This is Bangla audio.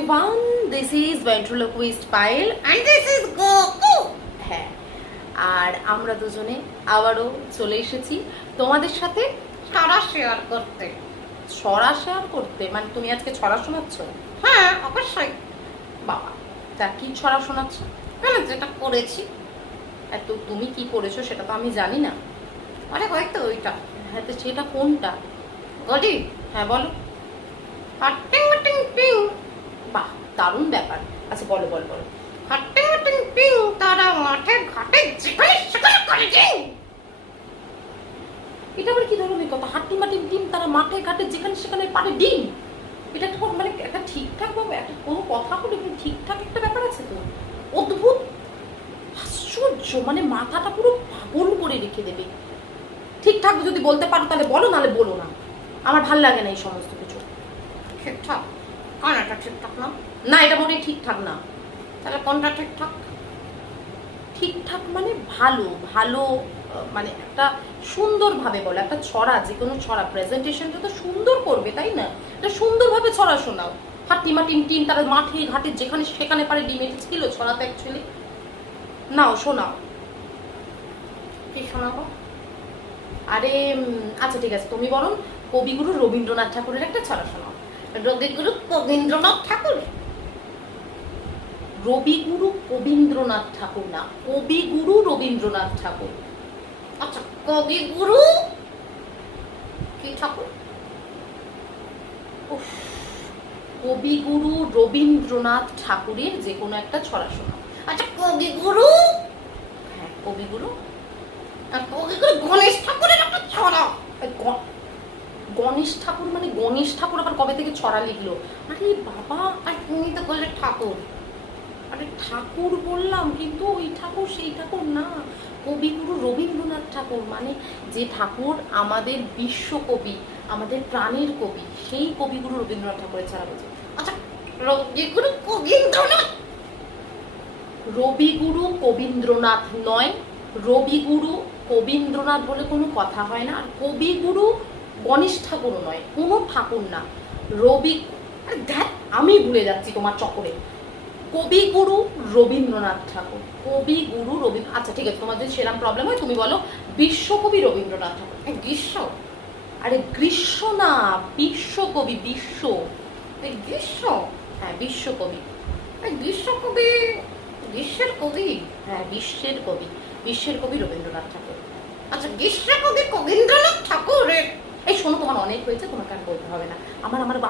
everyone, this is ventriloquist Payal and this is Goku. হ্যাঁ, আর আমরা দুজনে আবারও চলে এসেছি তোমাদের সাথে ছড়া শেয়ার করতে। ছড়া শেয়ার করতে মানে তুমি আজকে ছড়া শোনাচ্ছ? হ্যাঁ অবশ্যই। বাবা, তা কি ছড়া শোনাচ্ছ? যেটা করেছি। আর তো তুমি কি করেছো সেটা তো আমি জানি না। আরে হয়তো ওইটা। হ্যাঁ, তো সেটা কোনটা? গডি, হ্যাঁ বলো। হাট্টিং হাট্টিং পিং। বাহ, দারুণ ব্যাপার। আচ্ছা বলো বলো বলো। হাট্টিং হাট্টিং পিং, তারা মাঠে ঘাটে যেখানে সেখানে করে ডিং। এটা আবার কি ধরনের কথা? হাট্টিং হাট্টিং ডিম, তারা মাঠে ঘাটে যেখানে সেখানে পারে ডিম। এটা একটা মানে একটা ঠিকঠাক ভাবে একটা কোনো কথা বলে ঠিকঠাক একটা ব্যাপার আছে তো। অদ্ভুত, আশ্চর্য, মানে মাথাটা পুরো পাগল করে রেখে দেবে। ঠিকঠাক যদি বলতে পারো তাহলে বলো, নাহলে বলো না। আমার ভাল লাগে না এই সমস্ত কিছু। ঠিকঠাক? কারণ এটা ঠিকঠাক না। না, এটা মনে ঠিকঠাক না। তাহলে কোনটা ঠিকঠাক? ঠিকঠাক মানে ভালো ভালো, মানে একটা সুন্দরভাবে বলো। একটা ছড়া, যে কোনো ছড়া প্রেজেন্টেশনটা তো সুন্দর করবে, তাই না? এটা সুন্দরভাবে ছড়া শোনাও। হাট্টিমা টিম টিম, তারা মাঠে ঘাটে যেখানে সেখানে পারে ডিম। এটা ছিল ছড়াতে অ্যাকচুয়ালি। নাও শোনাও। কি শোনাবো? আরে আচ্ছা ঠিক আছে, তুমি বরং কবিগুরু রবীন্দ্রনাথ ঠাকুরের একটা ছড়া শোনাও। রবিগুরু কবীন্দ্রনাথ ঠাকুর? রবিগুরু কবীন্দ্রনাথ ঠাকুর না, কবিগুরু রবীন্দ্রনাথ ঠাকুর। আচ্ছা, কবিগুরু কি ঠাকুর? কবিগুরু রবীন্দ্রনাথ ঠাকুরের যে কোনো একটা ছড়া শোনাও। আচ্ছা, কবিগুরু, হ্যাঁ কবিগুরু, কবিগুরু গণেশ ঠাকুরের একটা ছড়া। গণেশ ঠাকুর মানে গণেশ ঠাকুর আবার কবে থেকে ছড়া লিখলো? আরে বাবা, আর তুমি তো বললে ঠাকুর। আরে ঠাকুর বললাম, কিন্তু ওই ঠাকুর সেই ঠাকুর না। কবিগুরু রবীন্দ্রনাথ ঠাকুর মানে যে ঠাকুর আমাদের বিশ্বকবি, আমাদের প্রাণের কবি, সেই কবিগুরু রবীন্দ্রনাথ ঠাকুরের ছাড়া বলছে। আচ্ছা, রবিগুরু কবীন্দ্রনাথ? রবিগুরু কবীন্দ্রনাথ নয়, রবিগুরু কবীন্দ্রনাথ বলে কোনো কথা হয় না। আর কবিগুরু গণেশ ঠাকুরও নয়, কোনো ঠাকুর না। রবি, দেখ আমি ভুলে যাচ্ছি তোমার চক্করে। কবিগুরু রবীন্দ্রনাথ ঠাকুর, কবিগুরু রবীন্দ্র। আচ্ছা ঠিক আছে, তোমার যদি সেরকম প্রবলেম হয় তুমি বলো বিশ্বকবি রবীন্দ্রনাথ ঠাকুর। গ্রীষ্ম? আরে গ্রীষ্ম না, বিশ্বকবি। বিশ্ব, গ্রীষ্ম, হ্যাঁ বিশ্বকবি। বিশ্বকবি, বিশ্বের কবি, হ্যাঁ বিশ্বের কবি, বিশ্বের কবি রবীন্দ্রনাথ ঠাকুর। আচ্ছা, গ্রীষ্মের কবি কবীন্দ্রনাথ ঠাকুর। এই শোনো, তোমার অনেক হয়েছে, তোমাকে আর বলতে হবে না। আমার